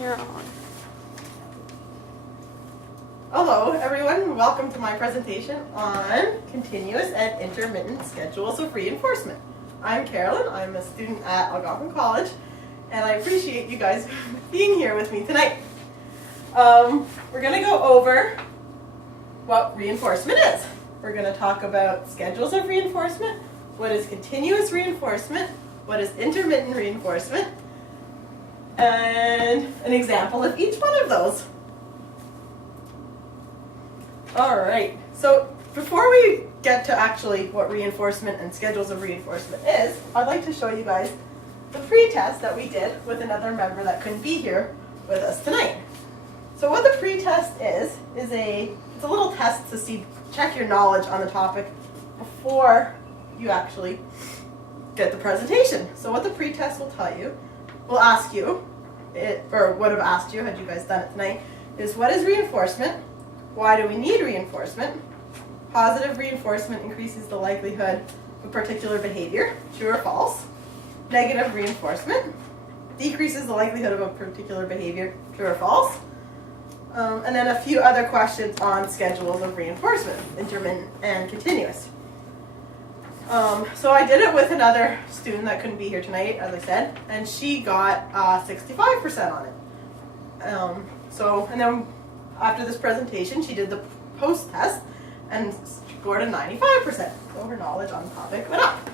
You're on. Hello everyone, welcome to my presentation on continuous and intermittent schedules of reinforcement. I'm Carolyn, I'm a student at Algonquin College, and I appreciate you guys being here with me tonight. We're going to go over what reinforcement is. We're going to talk about schedules of reinforcement, what is continuous reinforcement, what is intermittent reinforcement, and an example of each one of those. Alright, so before we get to actually what reinforcement and schedules of reinforcement is, I'd like to show you guys the pre-test that we did with another member that couldn't be here with us tonight. So what the pre-test is it's a little test to check your knowledge on the topic before you actually get the presentation. So what the pre-test will tell you, will ask you, or would have asked you had you guys done it tonight, is what is reinforcement? Why do we need reinforcement? Positive reinforcement increases the likelihood of a particular behavior, true or false. Negative reinforcement decreases the likelihood of a particular behavior, true or false. And then a few other questions on schedules of reinforcement, intermittent and continuous. So I did it with another student that couldn't be here tonight, as I said, and she got 65% on it. And then after this presentation, she did the post-test and scored a 95%. So her knowledge on the topic went up.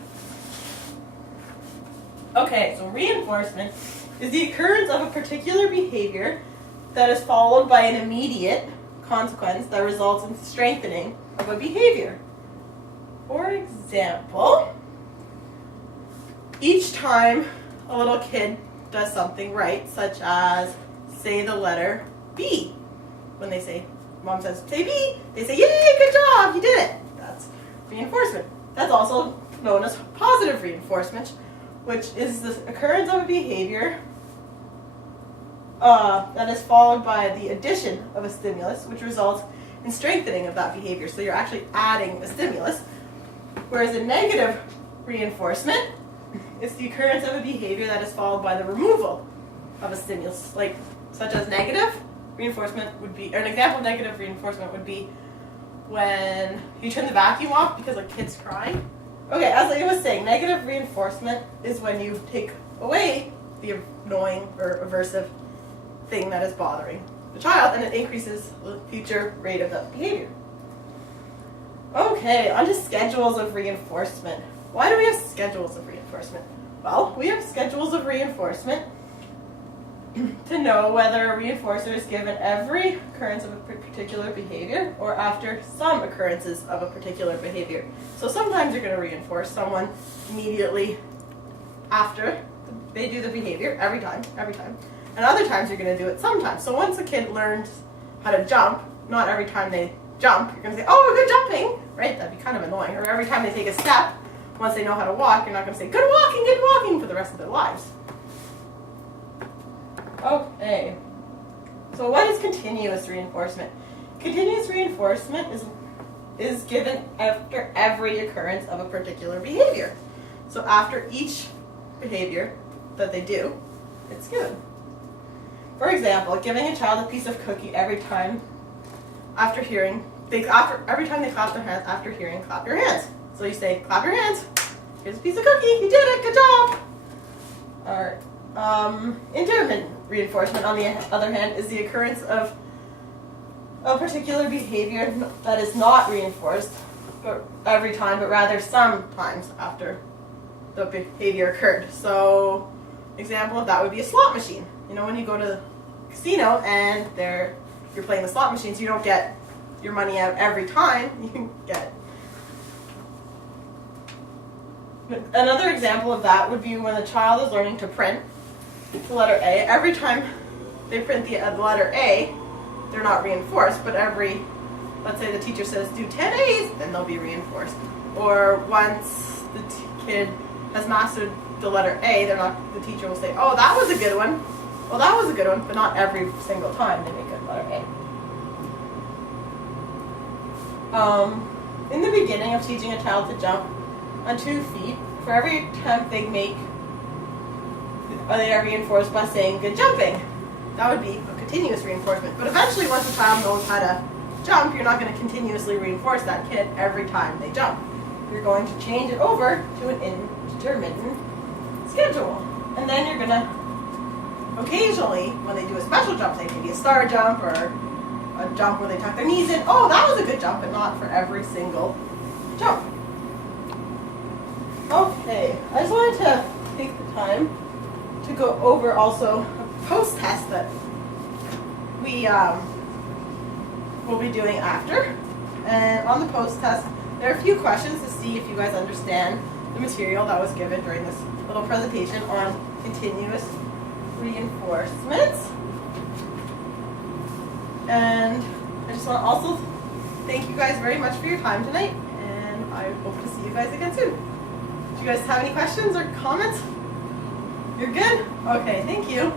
Okay, so reinforcement is the occurrence of a particular behavior that is followed by an immediate consequence that results in strengthening of a behavior. For example, each time a little kid does something right, such as say the letter B. When they say, mom says, say B, they say, yay, good job, you did it. That's reinforcement. That's also known as positive reinforcement, which is the occurrence of a behavior that is followed by the addition of a stimulus, which results in strengthening of that behavior. So you're actually adding a stimulus. Whereas a negative reinforcement is the occurrence of a behavior that is followed by the removal of a stimulus, such as negative reinforcement would be, or an example of negative reinforcement would be when you turn the vacuum off because a kid's crying. Okay, as I was saying, negative reinforcement is when you take away the annoying or aversive thing that is bothering the child, and it increases the future rate of that behavior. Okay, on to schedules of reinforcement. Why do we have schedules of reinforcement? Well, we have schedules of reinforcement to know whether a reinforcer is given every occurrence of a particular behavior or after some occurrences of a particular behavior. So sometimes you're going to reinforce someone immediately after they do the behavior, every time. And other times you're going to do it sometimes. So once a kid learns how to jump, not every time they jump, you're going to say, oh, good jumping, right? That'd be kind of annoying. Or every time they take a step, once they know how to walk, you're not going to say, good walking for the rest of their lives. Okay, so what is continuous reinforcement? Continuous reinforcement is given after every occurrence of a particular behavior. So after each behavior that they do, it's given. For example, giving a child a piece of cookie every time every time they clap their hands after hearing clap your hands. So you say, clap your hands, here's a piece of cookie, you did it, good job. Alright, intermittent reinforcement, on the other hand, is the occurrence of a particular behavior that is not reinforced every time, but rather sometimes after the behavior occurred. So, example of that would be a slot machine. You know, when you go to the casino and you're playing the slot machines, you don't get your money out every time. You get another example of that would be when a child is learning to print the letter A. Every time they print the letter A, they're not reinforced, but let's say the teacher says do 10 A's, then they'll be reinforced. Or once the kid has mastered the letter A, the teacher will say, oh, that was a good one. Well, that was a good one, but not every single time they make a letter A. In the beginning of teaching a child to jump on 2 feet, for every attempt they make, they are reinforced by saying good jumping. that would be a continuous reinforcement. But eventually, once a child knows how to jump, you're not going to continuously reinforce that kid every time they jump. You're going to change it over to an intermittent schedule. And then you're going to occasionally, when they do a special jump, say maybe a star jump or a jump where they tuck their knees in, oh, that was a good jump, but not for every single jump. Okay, I just wanted to take the time to go over also a post-test that we will be doing after. And on the post-test, there are a few questions to see if you guys understand the material that was given during this little presentation on continuous reinforcements. And I just want to also thank you guys very much for your time tonight, and I hope to see you guys again soon. Do you guys have any questions or comments? You're good? Okay, thank you.